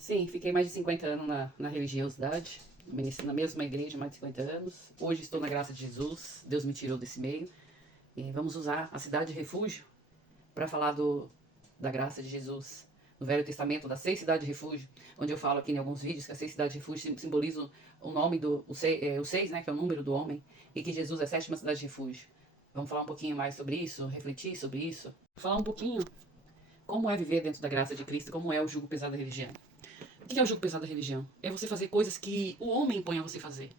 Sim, fiquei mais de 50 anos na religiosidade, na mesma igreja, mais de 50 anos. Hoje estou na graça de Jesus, Deus me tirou desse meio. E vamos usar a cidade de refúgio para falar da graça de Jesus. No Velho Testamento, das 6 cidades de refúgio, onde eu falo aqui em alguns vídeos que as 6 cidades de refúgio simbolizam o nome o seis, né, que é o número do homem, e que Jesus é a 7ª cidade de refúgio. Vamos falar um pouquinho mais sobre isso, refletir sobre isso. Falar um pouquinho como é viver dentro da graça de Cristo, como é o jugo pesado da religião. O que é o jugo pesado da religião? É você fazer coisas que o homem impõe a você fazer.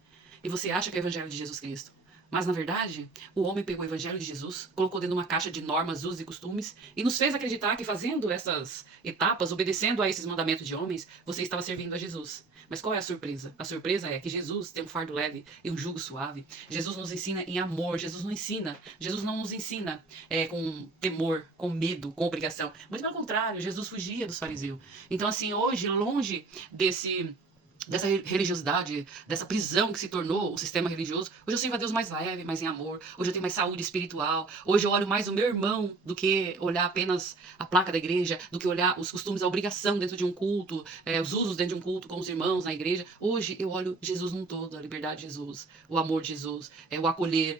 E você acha que é o evangelho de Jesus Cristo. Mas, na verdade, o homem pegou o evangelho de Jesus, colocou dentro de uma caixa de normas, usos e costumes e nos fez acreditar que fazendo essas etapas, obedecendo a esses mandamentos de homens, você estava servindo a Jesus. Mas qual é a surpresa? A surpresa é que Jesus tem um fardo leve e um jugo suave. Jesus nos ensina em amor. Jesus não nos ensina com temor, com medo, com obrigação. Muito pelo contrário, Jesus fugia dos fariseus. Então, assim, hoje, longe dessa religiosidade, dessa prisão que se tornou o sistema religioso. Hoje eu sirvo a Deus mais leve, mais em amor. Hoje eu tenho mais saúde espiritual. Hoje eu olho mais o meu irmão do que olhar apenas a placa da igreja, do que olhar os costumes, a obrigação dentro de um culto, os usos dentro de um culto com os irmãos na igreja. Hoje eu olho Jesus num todo, a liberdade de Jesus, o amor de Jesus, o acolher,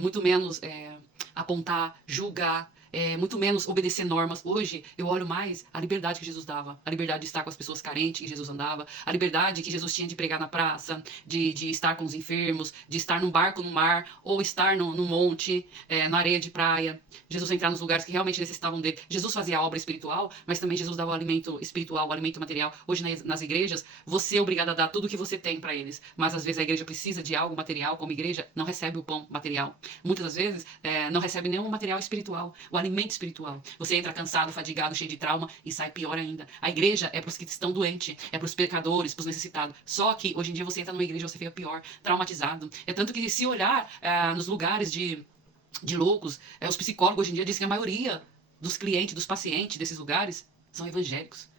muito menos apontar, julgar, muito menos obedecer normas. Hoje eu olho mais a liberdade que Jesus dava, a liberdade de estar com as pessoas carentes que Jesus andava, a liberdade que Jesus tinha de pregar na praça, de estar com os enfermos, de estar num barco no mar, ou estar no monte, na areia de praia. Jesus entrar nos lugares que realmente necessitavam dele. Jesus fazia a obra espiritual, mas também Jesus dava o alimento espiritual, o alimento material. Hoje nas igrejas, você é obrigado a dar tudo o que você tem para eles, mas às vezes a igreja precisa de algo material, como igreja, não recebe o pão material. Muitas das vezes não recebe nenhum material espiritual, o alimento espiritual. Você entra cansado, fadigado, cheio de trauma e sai pior ainda. A igreja é para os que estão doentes, é para os pecadores, para os necessitados. Só que hoje em dia você entra numa igreja, você fica pior, traumatizado. É tanto que se olhar nos lugares de loucos, os psicólogos hoje em dia dizem que a maioria dos clientes, dos pacientes desses lugares são evangélicos.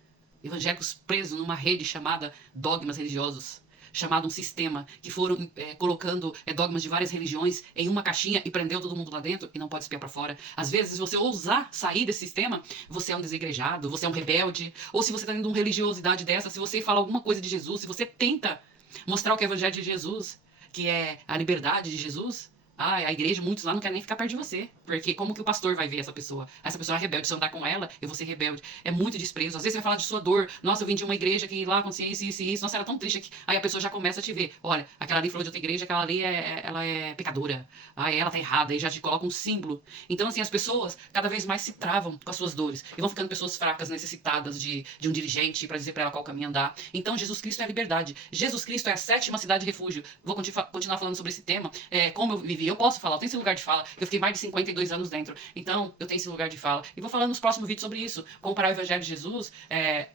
Evangélicos presos numa rede chamada dogmas religiosos, chamado um sistema, que foram colocando dogmas de várias religiões em uma caixinha e prendeu todo mundo lá dentro e não pode espiar para fora. Às vezes, se você ousar sair desse sistema, você é um desigrejado, você é um rebelde, ou se você está dentro de uma religiosidade dessa, se você fala alguma coisa de Jesus, se você tenta mostrar o que é o evangelho de Jesus, que é a liberdade de Jesus, a igreja, muitos lá não querem nem ficar perto de você. Porque como que o pastor vai ver essa pessoa? Essa pessoa é rebelde. Se eu andar com ela, eu vou ser rebelde. É muito desprezo. Às vezes você vai falar de sua dor. Nossa, eu vim de uma igreja que lá acontecia isso, isso e isso. Nossa, era tão triste. Aí a pessoa já começa a te ver. Olha, aquela ali falou de outra igreja, aquela ali ela é pecadora. Ela tá errada. E já te coloca um símbolo. Então, assim, as pessoas cada vez mais se travam com as suas dores. E vão ficando pessoas fracas, necessitadas de um dirigente para dizer para ela qual caminho andar. Então, Jesus Cristo é a liberdade. Jesus Cristo é a 7ª cidade de refúgio. Vou continuar falando sobre esse tema. Como eu vivi. Eu posso falar. Eu tenho esse lugar de fala. Eu fiquei mais de 52 anos dentro. Então, eu tenho esse lugar de fala. E vou falando nos próximos vídeos sobre isso. Comparar o Evangelho de Jesus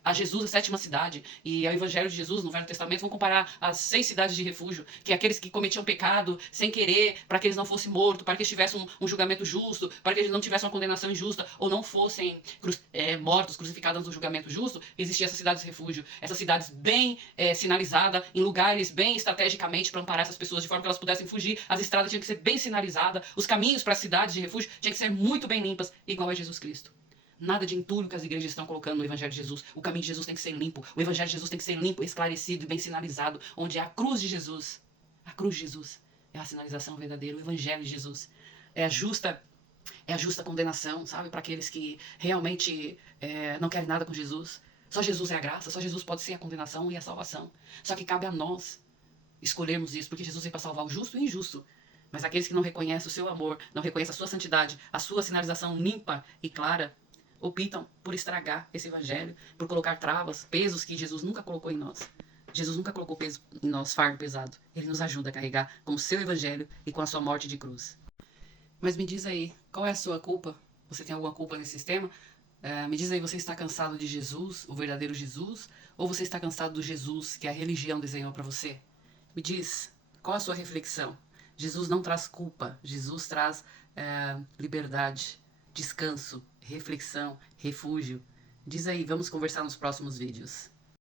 a Jesus, a 7ª cidade. E ao Evangelho de Jesus, no Velho Testamento, vão comparar as 6 cidades de refúgio, que é aqueles que cometiam pecado sem querer, para que eles não fossem mortos, para que eles tivessem um julgamento justo, para que eles não tivessem uma condenação injusta, ou não fossem mortos, crucificados no julgamento justo. Existiam essas cidades de refúgio. Essas cidades bem sinalizadas, em lugares bem estrategicamente para amparar essas pessoas, de forma que elas pudessem fugir. As estradas tinham que ser bem sinalizadas, os caminhos para as cidades de refúgio tinham que ser muito bem limpas, igual a Jesus Cristo. Nada de entulho que as igrejas estão colocando no Evangelho de Jesus. O caminho de Jesus tem que ser limpo. O Evangelho de Jesus tem que ser limpo, esclarecido e bem sinalizado. Onde é a cruz de Jesus. A cruz de Jesus é a sinalização verdadeira. O Evangelho de Jesus é a justa condenação, sabe? Para aqueles que realmente não querem nada com Jesus. Só Jesus é a graça. Só Jesus pode ser a condenação e a salvação. Só que cabe a nós escolhermos isso. Porque Jesus veio para salvar o justo e o injusto. Mas aqueles que não reconhecem o seu amor, não reconhecem a sua santidade, a sua sinalização limpa e clara, optam por estragar esse evangelho, por colocar travas, pesos que Jesus nunca colocou em nós. Jesus nunca colocou peso em nós, fardo pesado. Ele nos ajuda a carregar com o seu evangelho e com a sua morte de cruz. Mas me diz aí, qual é a sua culpa? Você tem alguma culpa nesse sistema? Me diz aí, você está cansado de Jesus, o verdadeiro Jesus? Ou você está cansado do Jesus que a religião desenhou para você? Me diz, qual a sua reflexão? Jesus não traz culpa, Jesus traz liberdade, descanso, reflexão, refúgio. Diz aí, vamos conversar nos próximos vídeos.